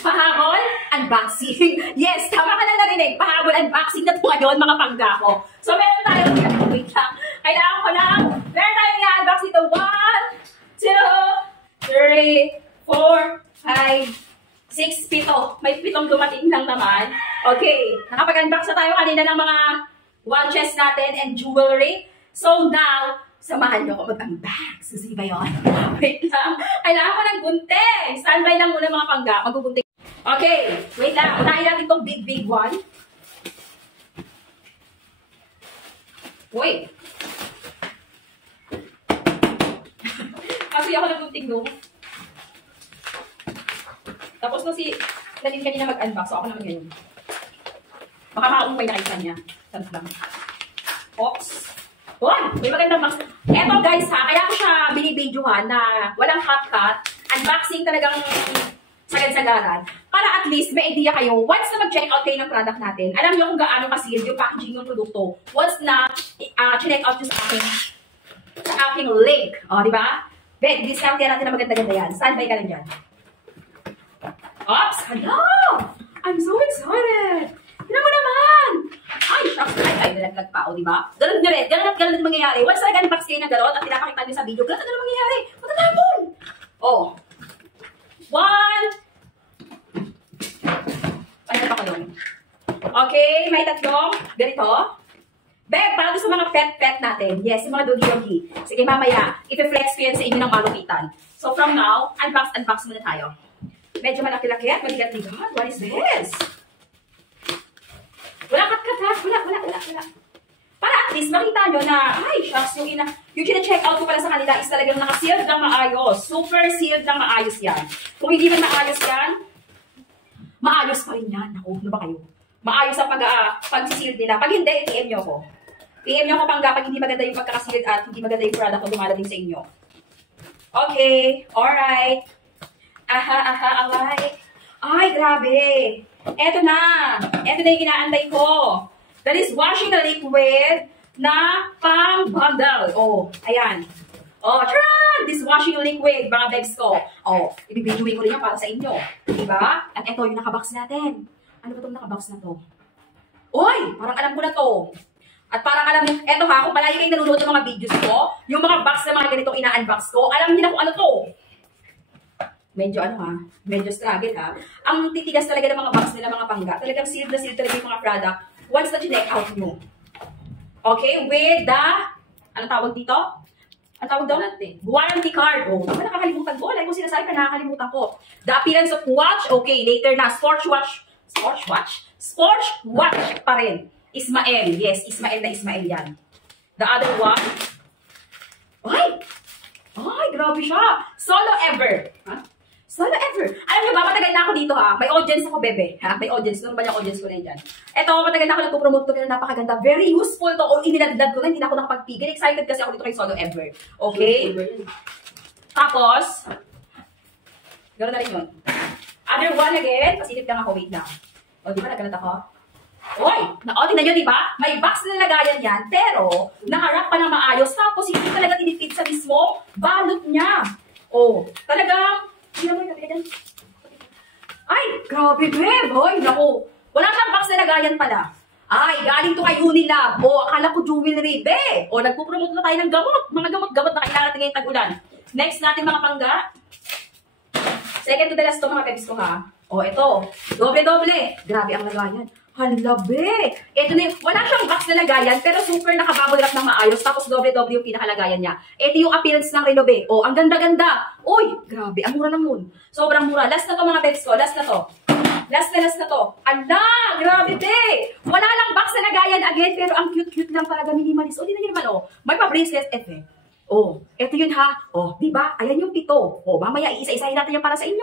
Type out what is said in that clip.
Pahabol, unboxing. Yes, tama ka na narinig. Pahabol, unboxing na ito ngayon, mga pangga ko. So, meron tayo, wait lang. Kailangan ko lang, meron tayo i-unbox ito. 1, 2, 3, 4, 5, 6, 7. May 7 dumating lang naman. Okay, nakapag-unbox na tayo kanina ng mga watches natin and jewelry. So, now, samahan niyo ako mag-unbox. Susi ba yun? Wait lang. Kailangan ko ng gunting. Standby lang muna mga pangga. Magugunting. Okay. Wait lang. Unahin natin itong big one. Uy. Kasi ako naggunting no. Tapos no si Nadine kanina mag-unbox. So ako naman ngayon. Baka makaumay na kayo niya. Tanto lang. Oops. Wow! May magandang box. Eto guys ha, kaya ko siya binibidyohan na walang cut-cut. Unboxing talagang sagad-sagaran. Para at least may idea kayo, once na mag-check out kayo ng product natin, alam nyo kung gaano ka-sealed yung packaging ng produkto. Once na check out nyo sa aking link. O, di ba? Ben, discount yan natin na maganda-ganda yan. Standby ka lang dyan. Oops! Hello! I'm so excited! Tignan mo naman! Ay, shucks! Ay, nalaglag pa ako, di ba? Ganun na rin. Ganun at ganun mangyayari. Once na unbox kayo ng garot at pinapakita nyo sa video, ganun at ganun mangyayari. Matatapon! Oh. 1. Ano pa ko doon? Okay, may tatlong. Ganito. Beb, para doon sa mga pet natin. Yes, yung mga dogi-dogi. Sige, mamaya, i-flex ko yan sa inyo ng malupitan. So, from now, unbox muna tayo. Medyo malaki-laki at mabigat-bigat. What is this? Wala kat-kat ha? Wala. Para at least makita nyo na, ay, shucks, yung check out ko pala sa kanila is talagang naka-sealed ng maayos. Super sealed ng maayos yan. Kung hindi man maayos yan, maayos pa rin yan. Naku, ano ba kayo? Maayos ang pag-sealed nila. Pag hindi, PM nyo ko. PM nyo ko pag hindi maganda yung pagkaka-sealed at hindi maganda yung product na dumadating sa inyo. Okay, alright. Alright. Ay, grabe. Eto na yung inaantay ko. That is washing the liquid na pang-bundle. Oh, ayan. Oh, tara! This washing liquid, mga bebs ko. Oh, ibibidyoin ko rin yan para sa inyo. Diba? At eto yung nakabox natin. Ano ba itong nakabox na to? Uy! Parang alam ko na to. At parang alam niyo, eto ha, kung palagi kayo nanonood ng mga videos ko, yung mga box na mga ganitong ina-unbox ko, alam niyo na kung ano to. Medyo medyo struggle ha. Ang titigas talaga ng mga box nila, mga pangga. Talagang sealed na sealed talaga yung mga product once na check out nyo. Okay, with the, ano tawag dito? Ano tawag daw natin? Warranty card. Oh, diba nakakalimutan ko? Like ko sinasabi pa, nakakalimutan ko. The appearance of watch, okay, later na. Sports watch pa rin. Ismael, yes, Ismael na Ismael yan. The other one, ay, grabe siya. Solo ever. Ha? Solo ever. Alam niyo ba, matagal na ako dito ha. May audience ako, bebe. Ha? May audience. Ano ba yung audience ko na yan? Ito, matagal na ako nagpo-promote to. Pero napakaganda. Very useful to. O iniladad ko na. Hindi na ako nakapagpigil. Excited kasi ako dito kay Solo ever. Okay? Tapos, gano'n na rin yun. Other one again. Pasilip lang ako. Wait lang. O, di ba nagkalat ako? Oy! Tingnan nyo, di ba? May box na nalagayan yan. Pero, naharap pa na maayos. Tapos, hindi talaga tinipid sa mismo balot niya. Oh, talagang, ay, grabe, babe. Hoy, naku. Wala siyang box na lagayan pala. Ay, galing to kay Unilab. O, akala ko jewelry, be. O, nagpupromote na tayo ng gamot. Mga gamot na kailangan natin ngayong tag-ulan. Next natin, mga pangga. Second to the last to, mga bebis ko, ha. O, ito. Doble-doble. Grabe ang lagayan. Hala, be. Ito na wala siyang box na lagayan, pero super nakabubble wrap ng maayos. Tapos doble-doble yung pinakalagayan niya. Ito yung appearance ng relo, be. O, ang ganda-ganda. Uy, grabe. Ang mura naman. Sobrang mura. Last na to, mga bebs ko. Last na to. Last na to. Ala, grabe, be. Wala lang box na lagayan again, pero ang cute-cute lang talaga. Minimalist. O, di na yun naman, o. May pa-bracelet, eh. Oh, eto yun ha. Oh, di ba? Ayan yung 7. Oh, mamaya iisa-isahin natin yan para sa inyo.